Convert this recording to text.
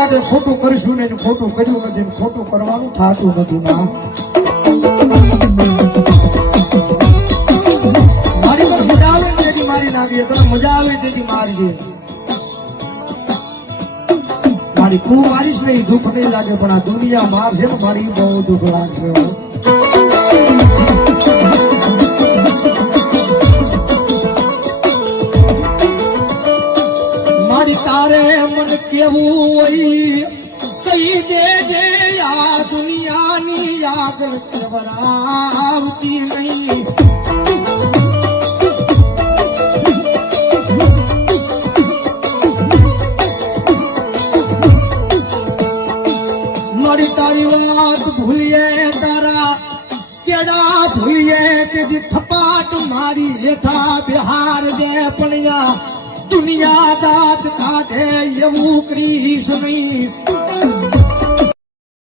માટે ખોટું કરીશું ને ખોટું કર્યું નથી ને ખોટું કરવાનું થતું નથી ના મારી પર મજા આવે તેથી મારી નાખીએ તને મજા આવે તેથી મારી મારી તું મારીશ ને દુઃખ નહીં લાગે પણ આ દુનિયા મારશે ને મારી બહુ દુઃખ લાગશે મારી તારે મન કેવું હોય કઈ દેજે આ દુનિયાની આગળ આવતી નહીં મારી તારી વાત ભૂલીએ તારા કેડા ભૂલીએ તેથી થપાટ મારી હેઠા બિહાર દે પણ દુનિયા દાંત કાઢે એવું કરીશ નહીં